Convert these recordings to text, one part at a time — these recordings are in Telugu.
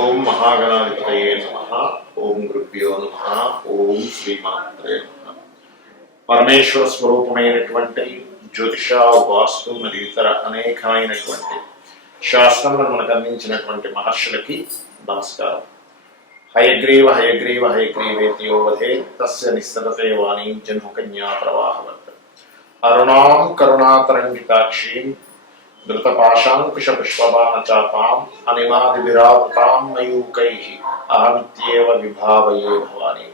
ఓం మహాగణాధిపతయే నమః. ఓం గురుభ్యో నమః. ఓం శ్రీమాత్రే నమః. పరమేశ్వర స్వరూపమైనటువంటి జ్యోతిష, వాస్తు మరియు ఇతర అనేకమైనటువంటి శాస్త్రములను మనకు అందించినటువంటి మహర్షులకి నమస్కారం. హయగ్రీవ హయగ్రీవ హయగ్రీవేతియో వధే తస్య నిస్సరతే వాణీం జన్మకన్యా ప్రవాహవత్ అరుణాం కరుణాతరంగితాక్షీం ధృతపాశాంకుశ పుష్పబాణచాపాం అనిమాదివిరావృతాం మయూకైః అహమిత్యేవ విభావయే భవాని.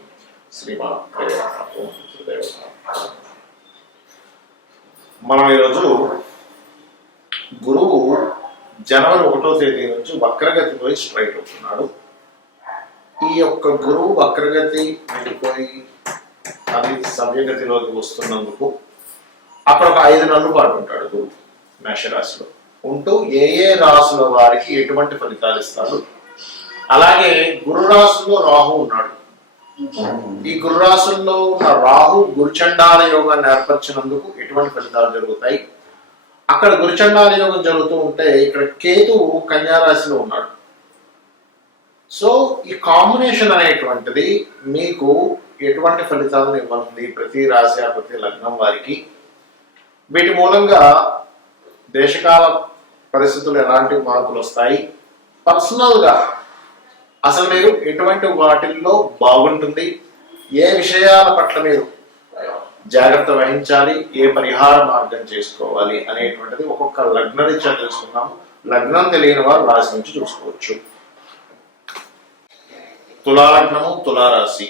శ్రీమాత్రే నమః. మనం ఈరోజు గురువు జనవరి 1వ తేదీ నుంచి వక్రగతి పోయి స్ట్రైట్ అవుతున్నాడు. ఈ యొక్క గురువు వక్రగతి వెళ్ళిపోయి అది సవ్యగతిలోకి వస్తున్నందుకు అక్కడ ఒక 5 నెలల పాటు ఉంటాడు గురువు మేషరాశిలో ఉంటూ ఏ ఏ రాశుల వారికి ఎటువంటి ఫలితాలు ఇస్తాడు. అలాగే గురు రాశుల్లో రాహు ఉన్నాడు. ఈ గురు రాశుల్లో ఉన్న రాహు గురుచండాల యోగాన్ని ఏర్పరిచినందుకు ఎటువంటి ఫలితాలు జరుగుతాయి. అక్కడ గురుచండాల యోగం జరుగుతూ ఉంటే ఇక్కడ కేతువు కన్యా రాశిలో ఉన్నాడు. సో ఈ కాంబినేషన్ అనేటువంటిది మీకు ఎటువంటి ఫలితాలను ఇవ్వనుంది ప్రతి రాశి ప్రతి లగ్నం వారికి. వీటి మూలంగా దేశకాల పరిస్థితులు ఎలాంటి మార్పులు వస్తాయి, పర్సనల్గా అసలు మీరు ఎటువంటి వాటిల్లో బాగుంటుంది, ఏ విషయాల పట్ల మీరు జాగ్రత్త వహించాలి, ఏ పరిహార మార్గం చేసుకోవాలి అనేటువంటిది ఒక్కొక్క లగ్న రీత్యా తెలుసుకున్నాము. లగ్నం తెలియని వారు రాశి నుంచి చూసుకోవచ్చు. తులాలగ్నము, తులారాశి,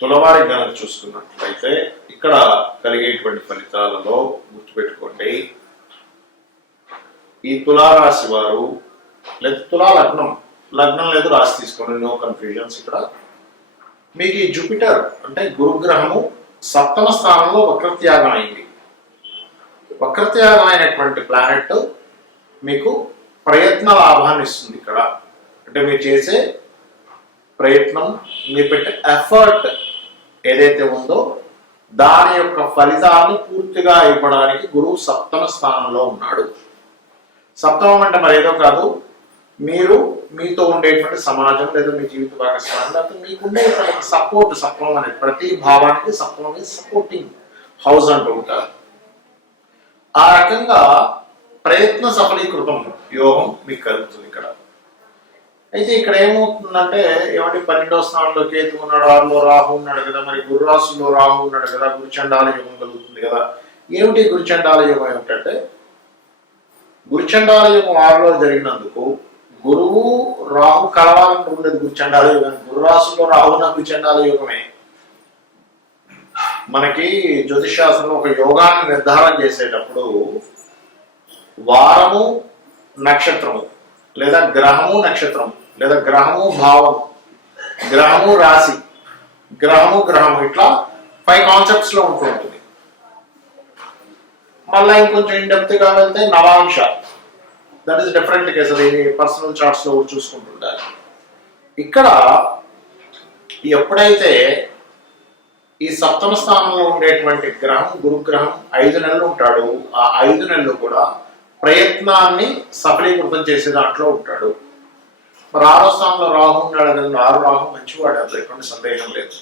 తులవారి గణన చూసుకున్నట్లయితే ఇక్కడ కలిగేటువంటి ఫలితాలలో గుర్తుపెట్టుకోండి, ఈ తులారాశి వారు లేదా తులా లగ్నం, లగ్నం లేదు రాశి తీసుకోండి, నో కన్ఫ్యూజన్స్. ఇక్కడ మీకు ఈ జూపిటర్ అంటే గురుగ్రహము 7వ స్థానంలో వక్రత్యాగం అయింది. వక్రత్యాగం అయినటువంటి ప్లానెట్ మీకు ప్రయత్న లాభాన్ని ఇస్తుంది. ఇక్కడ అంటే మీరు చేసే ప్రయత్నం, మీరు పెట్టే ఎఫర్ట్ ఏదైతే ఉందో దాని యొక్క ఫలితాన్ని పూర్తిగా ఇవ్వడానికి గురువు 7వ స్థానంలో ఉన్నాడు. 7వం అంటే మరేదో కాదు, మీరు మీతో ఉండేటువంటి సమాజం లేదా మీ జీవిత భాగస్వామి లేకపోతే మీకుండే సపోర్ట్. 7వం అనేది ప్రతి భావానికి 7వం సపోర్టింగ్ హౌస్ అంటూ ఉంటారు. ఆ రకంగా ప్రయత్న సఫలీకృతం యోగం మీకు కలుగుతుంది ఇక్కడ. అయితే ఇక్కడ ఏమవుతుందంటే ఏమంటే 12వ స్థానంలో కేతు ఉన్నాడు, 6లో రాహు ఉన్నాడు కదా, మరి గురురాశుల్లో రాహు ఉన్నాడు కదా, గురుచండాల యోగం కలుగుతుంది కదా. ఏమిటి గురుచండాల యోగం ఏమిటంటే, గురుచండాల యోగం 6లో జరిగినందుకు గురువు రాహు కలవాలని ఉండేది గురుచండాల యోగం. గురురాశుల్లో రాహు ఉన్న గురుచండాల యోగమే. మనకి జ్యోతిష్ శాస్త్రంలో ఒక యోగాన్ని నిర్ధారణ చేసేటప్పుడు వారము నక్షత్రము లేదా గ్రహము నక్షత్రం లేదా గ్రహము భావం, గ్రహము రాశి, గ్రహము గ్రహము, ఇట్లా 5 కాన్సెప్ట్స్ లో ఉంటూ ఉంటుంది. మళ్ళీ ఇంకొంచెం ఇన్డెప్త్ గా వెళ్తే నవాంశ, దట్ ఈస్ డిఫరెంట్ కేసు. అది పర్సనల్ చార్ట్స్ లో చూసుకుంటుంటారు. ఇక్కడ ఎప్పుడైతే ఈ 7వ స్థానంలో ఉండేటువంటి గ్రహం గురుగ్రహం 5 నెలలు ఉంటాడు, ఆ 5 నెలలు కూడా ప్రయత్నాన్ని సఫలీకృతం చేసే దాంట్లో ఉంటాడు. మరి 6వ స్థానంలో రాహు ఉన్నాడు కదా, 6 రాహు మంచివాడు, అది ఎటువంటి సందేహం లేదు.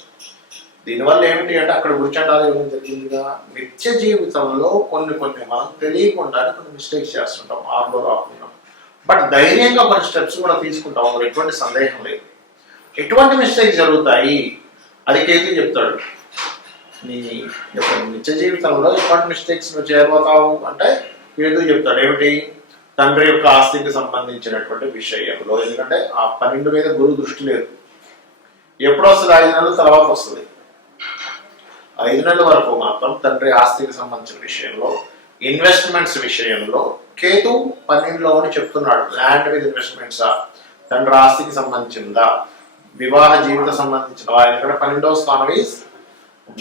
దీనివల్ల ఏమిటి అంటే అక్కడ గురుచండాల యోగం జరిగిందిగా. నిత్య జీవితంలో కొన్ని మనం తెలియకుండా కొన్ని మిస్టేక్స్ చేస్తుంటాం 6లో రాకుండా. బట్ ధైర్యంగా కొన్ని స్టెప్స్ కూడా తీసుకుంటాం, ఎటువంటి సందేహం లేదు. ఎటువంటి మిస్టేక్స్ జరుగుతాయి అది కేతు చెప్తాడు. నీ యొక్క నిత్య జీవితంలో ఎటువంటి మిస్టేక్స్ నువ్వు చేయబోతావు అంటే కేతు చెప్తాడు. ఏమిటి? తండ్రి యొక్క ఆస్తికి సంబంధించినటువంటి విషయంలో. ఎందుకంటే ఆ 12 మీద గురువు దృష్టి లేదు. ఎప్పుడు వస్తుంది? 5 నెలల తర్వాత వస్తుంది. 5 నెలల వరకు మాత్రం తండ్రి ఆస్తికి సంబంధించిన విషయంలో, ఇన్వెస్ట్మెంట్స్ విషయంలో కేతు 12లో అని చెప్తున్నాడు. ల్యాండ్ మీద ఇన్వెస్ట్మెంట్సా, తండ్రి ఆస్తికి సంబంధించిందా, వివాహ జీవిత సంబంధించిన. ఎందుకంటే 12వ స్థానం ఈజ్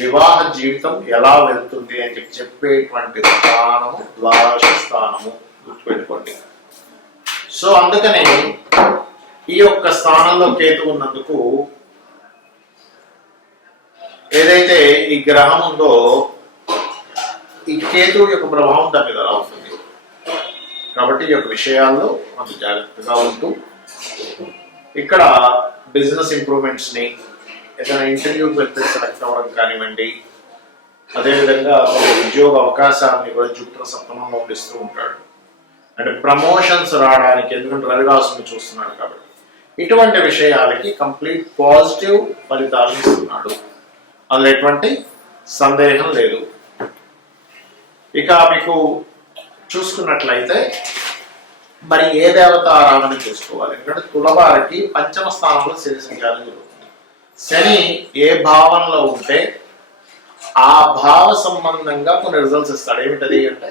వివాహ జీవితం ఎలా వెళ్తుంది అని చెప్పేటువంటి స్థానము ద్వాదశ స్థానము, గుర్తుపెట్టుకోండి. సో అందుకని ఈ యొక్క స్థానంలో కేతు ఉన్నందుకు ఏదైతే ఈ గ్రహం ఉందో ఈ కేతువు యొక్క ప్రభావం దాని మీద అలా ఉంటుంది. కాబట్టి ఈ యొక్క విషయాల్లో మనకు జాగ్రత్తగా ఉంటూ ఇక్కడ బిజినెస్ ఇంప్రూవ్మెంట్స్ ని, ఏదైనా ఇంటర్వ్యూకి వెళ్తే సెలెక్ట్ అవ్వడం కానివ్వండి, అదేవిధంగా ఉద్యోగ అవకాశాన్ని కూడా జూపిటర్ సప్తమంలో ఉండిస్తూ ఉంటాడు. అంటే ప్రమోషన్స్ రావడానికి, ఎందుకంటే రవిరాశిని చూస్తున్నాడు కాబట్టి ఇటువంటి విషయాలకి కంప్లీట్ పాజిటివ్ ఫలితాలను ఇస్తున్నాడు, అందులో ఎటువంటి సందేహం లేదు. ఇక మీకు చూసుకున్నట్లయితే మరి ఏ దేవత ఆరాధన చేసుకోవాలి, ఎందుకంటే తులవారికి పంచమ స్థానంలో శని సంచారం జరుగుతుంది. శని ఏ భావంలో ఉంటే ఆ భావ సంబంధంగా కొన్ని రిజల్ట్స్ ఇస్తాడు. ఏమిటది అంటే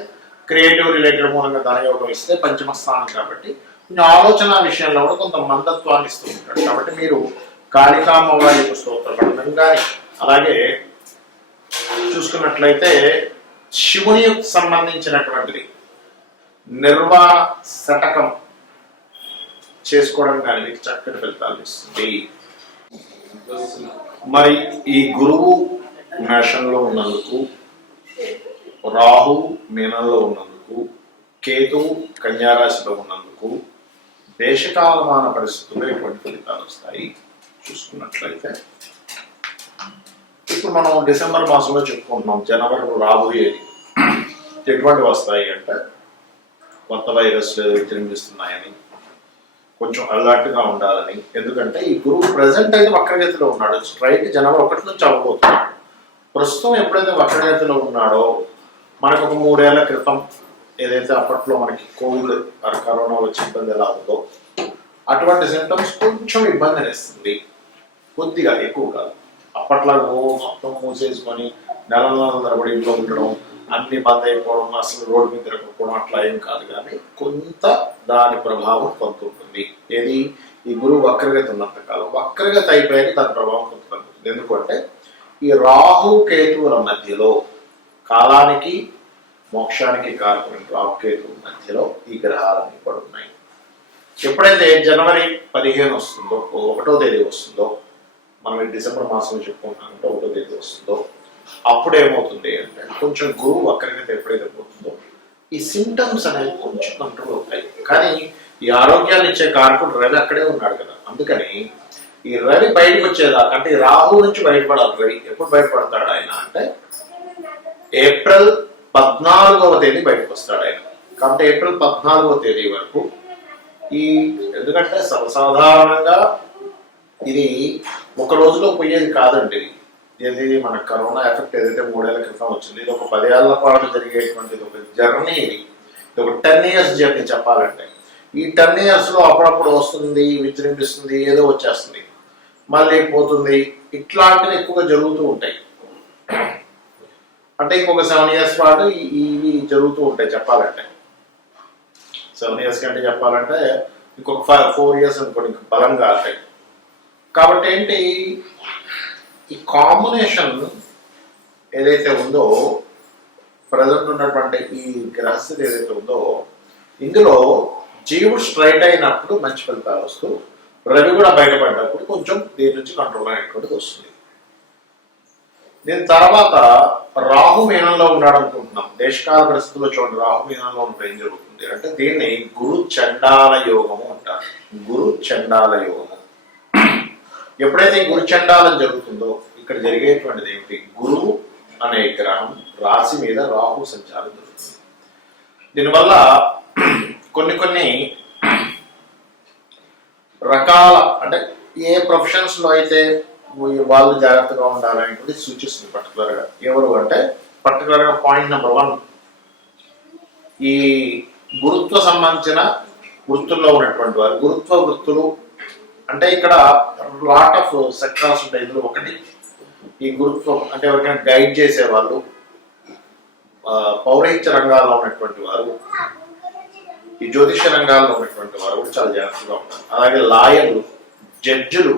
క్రియేటివ్ రిలేటెడ్ మూలంగా ధనయోగం ఇస్తే పంచమ స్థానం కాబట్టి కొంచెం ఆలోచన విషయంలో కూడా కొంత మందత్వాన్ని ఇస్తూ ఉంటాడు. కాబట్టి మీరు కాళికామ్మవారి యొక్క స్తోత్రపఠనం కానీ, అలాగే చూసుకున్నట్లయితే శివుని సంబంధించినటువంటిది నిర్వాణ శతకం చేసుకోవడం కానీ మీకు చక్కటి ఫలితాలు ఇస్తుంది. మరి ఈ గురువు మేషంలో ఉన్నందుకు, రాహు మీనంలో ఉన్నందుకు, కేతు కన్యారాశిలో ఉన్నందుకు దేశకాలమాన పరిస్థితుల్లో ఎటువంటి ఫలితాలు వస్తాయి చూసుకున్నట్లయితే, ఇప్పుడు మనం డిసెంబర్ మాసంలో చెప్పుకుంటున్నాం. జనవరిలో రాబోయేది ఎటువంటి వస్తాయి అంటే కొత్త వైరస్లు విజృంభిస్తున్నాయని, కొంచెం అలర్ట్గా ఉండాలని. ఎందుకంటే ఈ గురువు ప్రజెంట్ అయితే వక్రగతిలో ఉన్నాడు, స్ట్రైట్ జనవరి 1 నుంచి అవ్వబోతున్నాడు. ప్రస్తుతం ఎప్పుడైతే వక్రగతిలో ఉన్నాడో, మనకు ఒక 3 ఏళ్ల క్రితం ఏదైతే అప్పట్లో మనకి కోవిడ్ కరోనా వచ్చి ఇబ్బంది ఎలా ఉందో అటువంటి సింటమ్స్ కొంచెం ఇబ్బంది అనిస్తుంది, కొద్దిగా, ఎక్కువ కాదు. అప్పట్లాగా మొత్తం మూసేసుకొని నెలల తరబడి ఇంట్లో ఉండడం, అన్ని బంద్ అయిపోవడం, అసలు రోడ్డు మీద తిరగకపోవడం అట్లా ఏం కాదు. కానీ కొంత దాని ప్రభావం కొంత ఉంటుంది. ఏది ఈ గురువు వక్రగతి ఉన్నంత కాలం, వక్రగతి అయిపోయాక దాని ప్రభావం కొంత తగ్గుతుంది. ఎందుకంటే ఈ రాహు కేతువుల మధ్యలో, కాలానికి మోక్షానికి కారకులైన రాహు కేతువుల మధ్యలో ఈ గ్రహాలన్నీ కూడా ఉన్నాయి. ఎప్పుడైతే జనవరి 15 వస్తుందో, 1వ తేదీ వస్తుందో, మనం డిసెంబర్ మాసంలో చెప్పుకుంటున్నాం, 1వ తేదీ వస్తుందో, అప్పుడు ఏమవుతుంది అంటే కొంచెం గురువు వక్రగతి ఎప్పుడైతే పోతుందో ఈ సింటమ్స్ అనేవి కొంచెం కంట్రోల్ అవుతాయి. కానీ ఈ ఆరోగ్యాన్ని ఇచ్చే కారకుడు రవి అక్కడే ఉన్నాడు కదా, అందుకని ఈ రవి బయటకు వచ్చేదాకా, అంటే ఈ రాహు నుంచి బయటపడాలి. రవి ఎప్పుడు బయటపడతాడు ఆయన అంటే ఏప్రిల్ 14వ తేదీ బయటకు వస్తాడు ఆయన. కాబట్టి ఏప్రిల్ 14వ తేదీ వరకు ఈ, ఎందుకంటే సర్వసాధారణంగా ఇది ఒక రోజులో పోయేది కాదండి. ఇది మన కరోనా ఎఫెక్ట్ ఏదైతే 3 ఏళ్ల క్రితం వచ్చింది, ఇది ఒక 10 ఏళ్ల పాటు జరిగేటువంటిది ఒక జర్నీ. ఇది ఒక 10 ఇయర్స్ జర్నీ చెప్పాలంటే. ఈ 10 ఇయర్స్ లో అప్పుడప్పుడు వస్తుంది, విజృంభిస్తుంది, ఏదో వచ్చేస్తుంది, మళ్ళీ పోతుంది, ఇట్లాంటివి ఎక్కువగా జరుగుతూ ఉంటాయి. అంటే ఇంకొక 7 ఇయర్స్ పాటు ఇవి జరుగుతూ ఉంటాయి చెప్పాలంటే. 7 ఇయర్స్ కంటే చెప్పాలంటే ఇంకొక 4 ఇయర్స్ అనుకోండి ఇంక బలంగా ఉంటాయి. కాబట్టి ఏంటి, ఈ కాంబినేషన్ ఏదైతే ఉందో, ప్రజెంట్ ఉన్నటువంటి ఈ గ్రహస్థితి ఏదైతే ఉందో, ఇందులో జీవుడు స్ట్రైట్ అయినప్పుడు మంచి ఫలితాలు వస్తూ, రవి కూడా బయటపడ్డప్పుడు కొంచెం దీని నుంచి కంట్రోల్ అనేటువంటిది వస్తుంది. దీని తర్వాత రాహు మీనంలో ఉన్నాడు అనుకుంటున్నాం. దేశకాల పరిస్థితుల్లో చూడండి, రాహు మీనంలో ఉంటే ఏం జరుగుతుంది అంటే దీన్ని గురు చండాల యోగము అంటారు. గురు చండాల యోగము. ఎప్పుడైతే గురు చండాలం జరుగుతుందో ఇక్కడ జరిగేటువంటిది ఏమిటి, గురువు అనే గ్రహం రాశి మీద రాహు సంచారం జరుగుతుంది. దీనివల్ల కొన్ని రకాల, అంటే ఏ ప్రొఫెషన్స్ లో అయితే వాళ్ళు జాగ్రత్తగా ఉండాలనేటువంటి సూచిస్తుంది పర్టికులర్ గా. ఎవరు అంటే పర్టికులర్ గా పాయింట్ నెంబర్ 1, ఈ గురుత్వ సంబంధించిన వృత్తుల్లో ఉన్నటువంటి వారు. గురుత్వ వృత్తులు అంటే ఇక్కడ లాట్ ఆఫ్ సెక్టార్స్ ఉంటాయి. ఇందులో ఒకటి ఈ గురుత్వం, అంటే ఎవరికైనా గైడ్ చేసేవాళ్ళు, పౌరహిత్య రంగాల్లో ఉన్నటువంటి వారు, ఈ జ్యోతిష రంగాల్లో ఉన్నటువంటి వారు కూడా చాలా జాగ్రత్తగా ఉంటారు. అలాగే లాయర్లు, జడ్జిలు,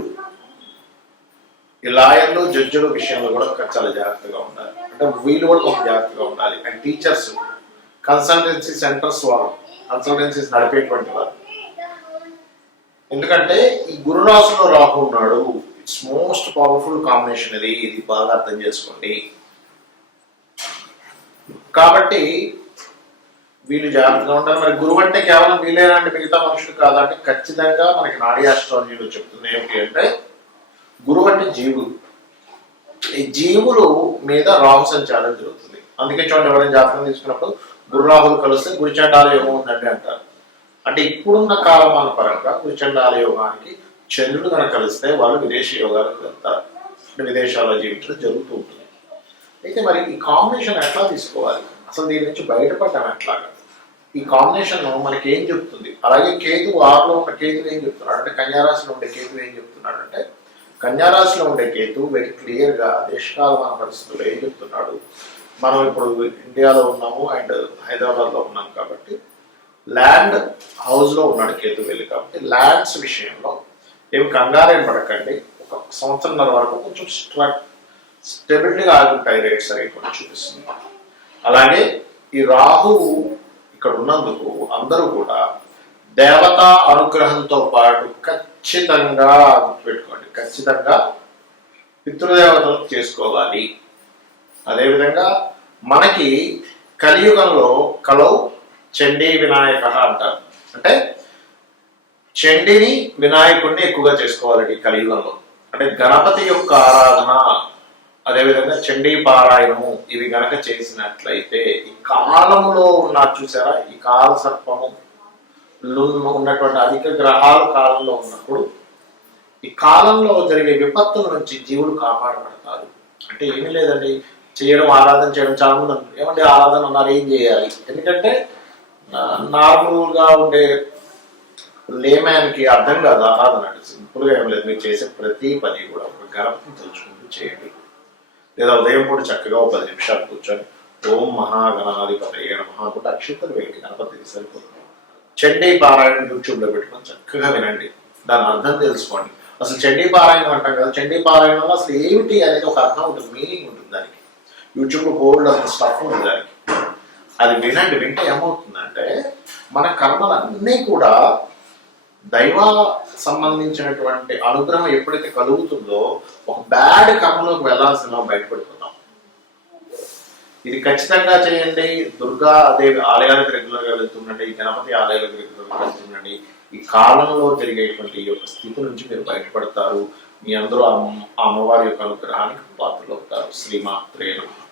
ఈ లాయర్లు జడ్జిల విషయంలో కూడా చాలా జాగ్రత్తగా ఉండాలి. అంటే వీళ్ళు కూడా కొంచెం జాగ్రత్తగా ఉండాలి. అండ్ టీచర్స్, కన్సల్టెన్సీ సెంటర్స్ వారు, కన్సల్టెన్సీస్ నడిపేటువంటి వారు. ఎందుకంటే ఈ గురురాశిలో రాహు ఉన్నాడు. It's most powerful combination. ఇది బాగా అర్థం చేసుకోండి. కాబట్టి వీళ్ళు జాగ్రత్తగా ఉంటారు. మరి గురువు అంటే కేవలం వీళ్ళేనా అంటే మిగతా మనుషులు కాదంటే ఖచ్చితంగా మనకి నాడీ ఆస్ట్రాలజీలో చెప్తుంది ఏమిటి అంటే గురువు అంటే జీవులు. ఈ జీవులు మీద రాహు సంచారం జరుగుతుంది. అందుకే చూడండి, ఎవరైనా జాతకం తీసుకున్నప్పుడు గురు రాహులు కలిస్తే గురుచండాల యోగం ఉందండి అంటారు. అంటే ఇప్పుడున్న కాలమాన పరంగా గురుచండాల యోగానికి చంద్రుడు కనుక కలిస్తే వాళ్ళు విదేశీ యోగాలకు వెళ్తారు, అంటే విదేశాల్లో జీవించడం జరుగుతూ ఉంటుంది. అయితే మరి ఈ కాంబినేషన్ ఎట్లా తీసుకోవాలి, అసలు దీని నుంచి బయటపడ్డాం ఎట్లాగా, ఈ కాంబినేషన్ మనకి ఏం చెప్తుంది? అలాగే కేతు ఆరులో ఉన్న కేతు ఏం చెప్తున్నాడు అంటే, కన్యారాశిలో ఉండే కేతు ఏం చెప్తున్నాడు అంటే, కన్యారాశిలో ఉండే కేతు వెరీ క్లియర్ గా దేశకాలమాన పరిస్థితుల్లో ఏం చెప్తున్నాడు, మనం ఇప్పుడు ఇండియాలో ఉన్నాము అండ్ హైదరాబాద్ లో ఉన్నాం కాబట్టి ల్యాండ్ హౌస్ లో ఉన్నాడు కేతు వెళ్ళి, కాబట్టి ల్యాండ్స్ విషయంలో ఏమి కంగారేం పడకండి. ఒక సంవత్సరంన్నర వరకు కొంచెం స్టెబిలిటీగా ఆగుంటాయి రేట్స్ అనేవి కూడా చూపిస్తుంది. అలాగే ఈ రాహువు ఇక్కడ ఉన్నందుకు అందరూ కూడా దేవతా అనుగ్రహంతో పాటు ఖచ్చితంగా గుర్తుపెట్టుకోండి, ఖచ్చితంగా పితృదేవతలు చేసుకోవాలి. అదేవిధంగా మనకి కలియుగంలో కలవు చండీ వినాయక అంటారు, అంటే చండిని వినాయకుడిని ఎక్కువగా చేసుకోవాలండి కలియుగంలో. అంటే గణపతి యొక్క ఆరాధన, అదేవిధంగా చండీ పారాయణము ఇవి గనక చేసినట్లయితే ఈ కాలంలో ఉన్న చూసారా, ఈ కాల సర్పము ఉన్నటువంటి అధిక గ్రహాలు కాలంలో ఉన్నప్పుడు ఈ కాలంలో జరిగే విపత్తుల నుంచి జీవులు కాపాడబడతారు. అంటే ఏమీ లేదండి, చేయడం ఆరాధన చేయడం. చాలా మంది అంటారు ఏమంటే ఆరాధన అన్నారు ఏం చేయాలి, ఎందుకంటే నార్మల్గా ఉండే లేమ్యాన్కి అర్థం కాదు ఆరాధన అంటే. సింపుల్గా ఏం లేదు, మీరు చేసే ప్రతి పని కూడా ఒక గణపతిని తలుచుకుంటూ చేయండి. లేదా ఉదయం పూట చక్కగా ఒక 10 నిమిషాలు కూర్చొని ఓం మహాగణాధిపతయే నమః అనుకుంటే అక్షింతలు వేయండి, గణపతికి సరిపోతుంది. చండీ పారాయణ యూట్యూబ్లో పెట్టుకొని చక్కగా వినండి, దాని అర్థం తెలుసుకోండి. అసలు చండీ పారాయణం అంటాం కదా, చండీ పారాయణంలో అసలు ఏమిటి అనేది ఒక అర్థం ఉంటుంది, మీనింగ్ ఉంటుంది దానికి. యూట్యూబ్లో హోల్డ్ అంత స్టఫ్ ఉంటుంది దానికి, అది వినండి. వింటే ఏమవుతుందంటే మన కర్మలన్నీ కూడా దైవ సంబంధించినటువంటి అనుగ్రహం ఎప్పుడైతే కలుగుతుందో ఒక బ్యాడ్ కర్మలోకి వెళ్ళాల్సిన బయటపడిపోతాం. ఇది ఖచ్చితంగా చేయండి. దుర్గా దేవి ఆలయాలకు రెగ్యులర్గా వెళ్తుండండి, గణపతి ఆలయాలకు రెగ్యులర్గా వెళ్తుండండి. ఈ కాలంలో జరిగేటువంటి ఈ యొక్క స్థితి నుంచి మీరు బయటపడతారు. మీ అందరూ అమ్మవారి యొక్క అనుగ్రహానికి పాత్రలు అవుతారు. శ్రీమాత్రే నమః.